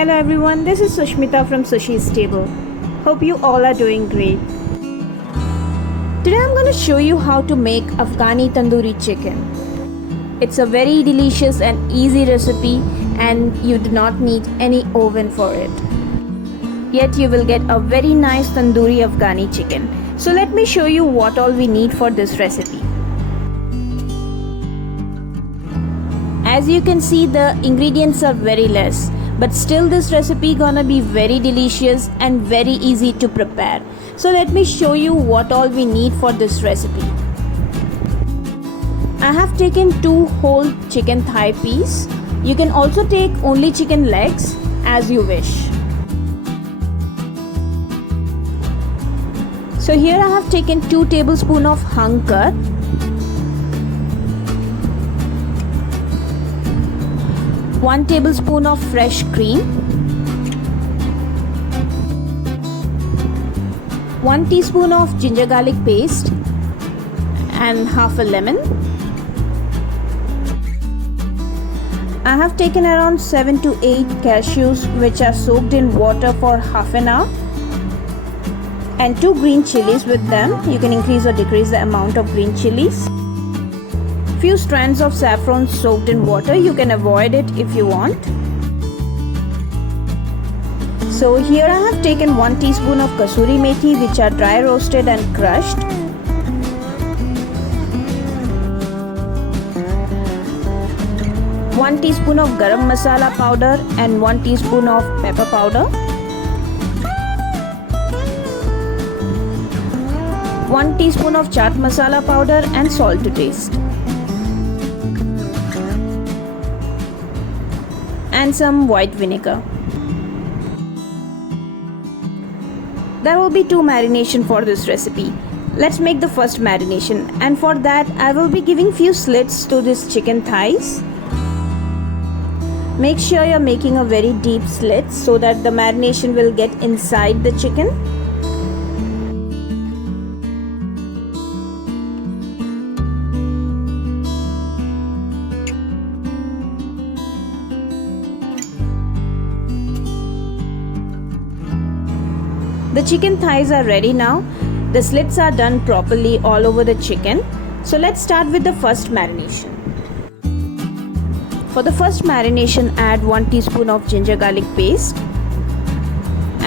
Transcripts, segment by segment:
Hello everyone, this is Sushmita from Sushi's Table. Hope you all are doing great. Today I'm going to show you how to make Afghani tandoori chicken. It's a very delicious and easy recipe and you do not need any oven for it. Yet you will get a very nice tandoori Afghani chicken. So let me show you what all we need for this recipe. As you can see, the ingredients are very less, but still this recipe gonna be very delicious and very easy to prepare. So let me show you what all we need for this recipe. I have taken 2 whole chicken thigh piece. You can also take only chicken legs as you wish. So here I have taken 2 tablespoons of hung curd, 1 tablespoon of fresh cream, 1 teaspoon of ginger garlic paste and half a lemon. I have taken around 7 to 8 cashews which are soaked in water for half an hour and 2 green chilies with them. You can increase or decrease the amount of green chilies. Few strands of saffron soaked in water. You can avoid it if you want. So here I have taken 1 teaspoon of kasuri methi which are dry roasted and crushed. One teaspoon of garam masala powder and 1 teaspoon of pepper powder. 1 teaspoon of chaat masala powder and salt to taste. And some white vinegar. There will be 2 marination for this recipe. Let's make the first marination, and for that I will be giving few slits to this chicken thighs. Make sure you're making a very deep slit so that the marination will get inside the chicken. The chicken thighs are ready now. The slits are done properly all over the chicken. So let's start with the first marination. For the first marination, add 1 teaspoon of ginger garlic paste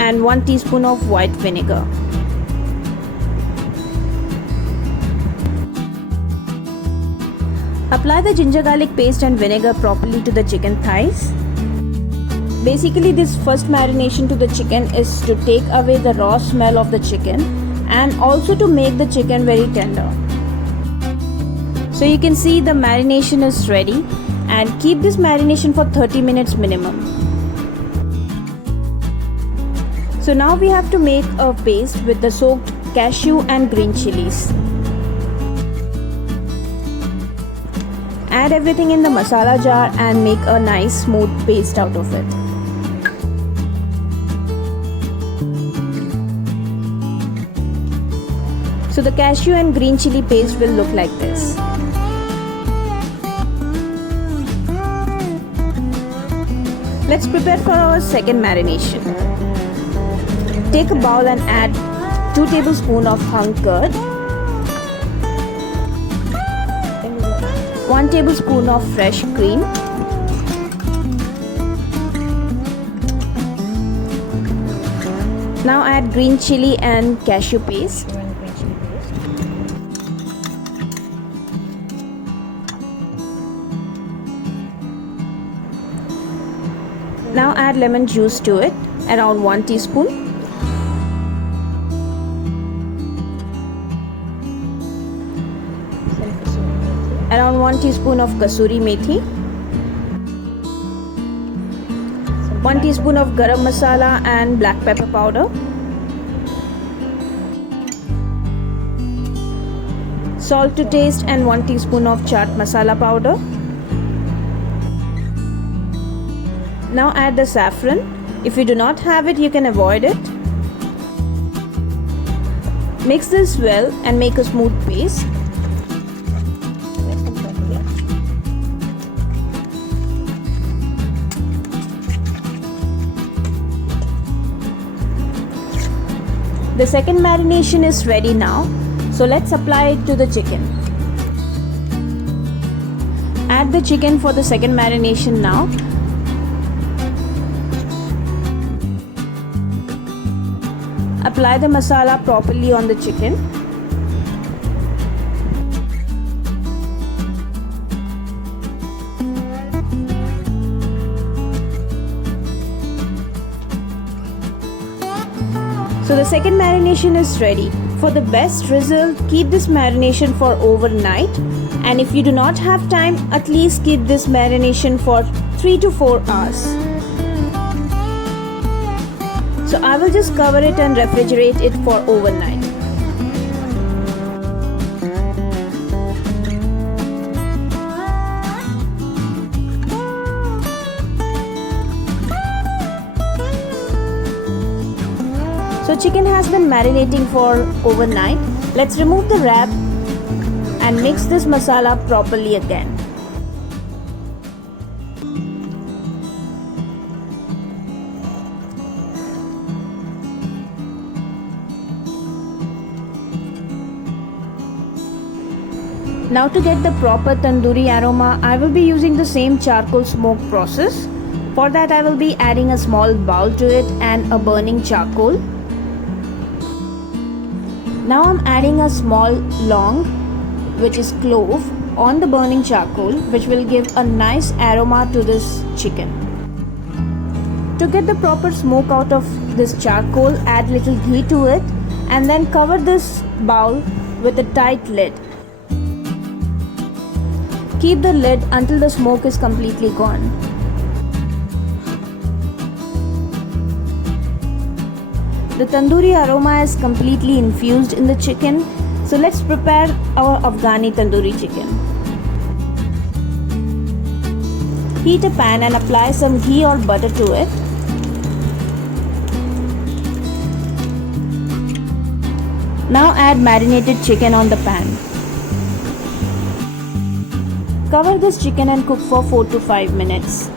and 1 teaspoon of white vinegar. Apply the ginger garlic paste and vinegar properly to the chicken thighs. Basically, this first marination to the chicken is to take away the raw smell of the chicken and also to make the chicken very tender. So you can see the marination is ready, and keep this marination for 30 minutes minimum. So now we have to make a paste with the soaked cashew and green chilies. Add everything in the masala jar and make a nice smooth paste out of it. So the cashew and green chili paste will look like this. Let's prepare for our second marination. Take a bowl and add 2 tablespoons of hung curd, 1 tablespoon of fresh cream, now add green chili and cashew paste. Now add lemon juice to it, around 1 teaspoon. Around 1 teaspoon of kasuri methi. 1 teaspoon of garam masala and black pepper powder. Salt to taste and 1 teaspoon of chaat masala powder. Now add the saffron. If you do not have it, you can avoid it. Mix this well and make a smooth paste. second marination is ready now, so let's apply it to the chicken. Add the chicken for the second marination now. Apply the masala properly on the chicken. So the second marination is ready. For the best result, keep this marination for overnight, and if you do not have time, at least keep this marination for 3 to 4 hours. So I will just cover it and refrigerate it for overnight. So chicken has been marinating for overnight. Let's remove the wrap and mix this masala properly again. Now to get the proper tandoori aroma, I will be using the same charcoal smoke process. For that I will be adding a small bowl to it and a burning charcoal. Now I'm adding a small long, which is clove, on the burning charcoal, which will give a nice aroma to this chicken. To get the proper smoke out of this charcoal, add little ghee to it and then cover this bowl with a tight lid. Keep the lid until the smoke is completely gone. The tandoori aroma is completely infused in the chicken, so let's prepare our Afghani tandoori chicken. Heat a pan and apply some ghee or butter to it. Now add marinated chicken on the pan. Cover this chicken and cook for 4 to 5 minutes.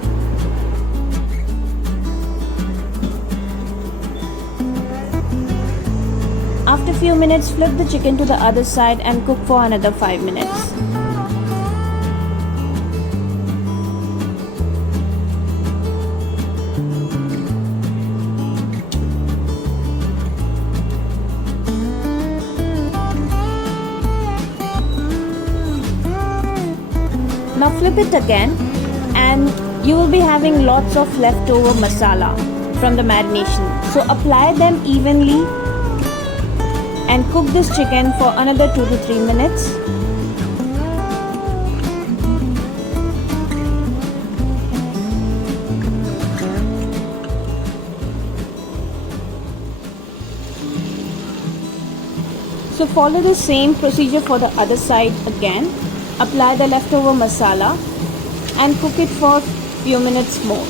After few minutes, flip the chicken to the other side and cook for another 5 minutes. Now flip it again and you will be having lots of leftover masala from the marination. So apply them evenly and cook this chicken for another 2 to 3 minutes. So follow the same procedure for the other side again. Apply the leftover masala and cook it for few minutes more.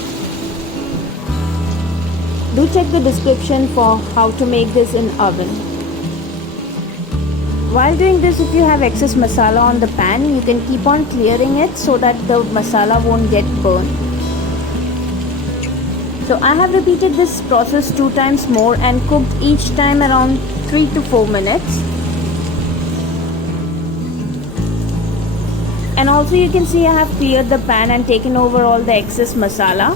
Do check the description for how to make this in oven. While doing this, if you have excess masala on the pan, you can keep on clearing it so that the masala won't get burned. So I have repeated this process 2 times more and cooked each time around 3 to 4 minutes. And also you can see I have cleared the pan and taken over all the excess masala.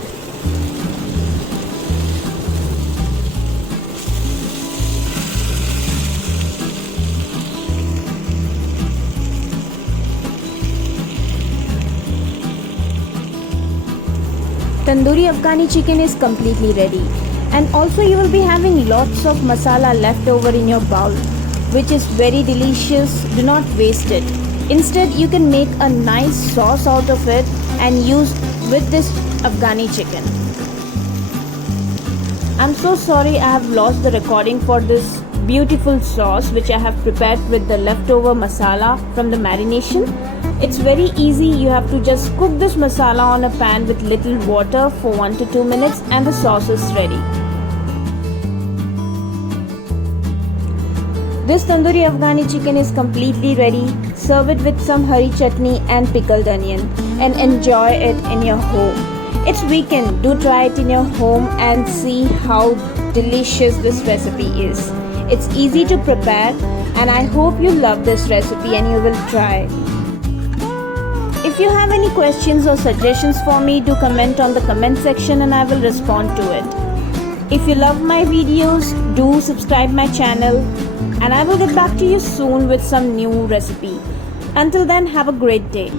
Tandoori Afghani chicken is completely ready, and also you will be having lots of masala left over in your bowl, which is very delicious. Do not waste it. Instead, you can make a nice sauce out of it and use with this Afghani chicken. I'm so sorry I have lost the recording for this beautiful sauce which I have prepared with the leftover masala from the marination. It's very easy. You have to just cook this masala on a pan with little water for 1 to 2 minutes and the sauce is ready. This tandoori Afghani chicken is completely ready. Serve it with some hari chutney and pickled onion and enjoy it in your home. It's weekend. Do try it in your home and see how delicious this recipe is. It's easy to prepare and I hope you love this recipe and you will try. If you have any questions or suggestions for me, do comment on the comment section and I will respond to it. If you love my videos, do subscribe my channel and I will get back to you soon with some new recipe. Until then, have a great day.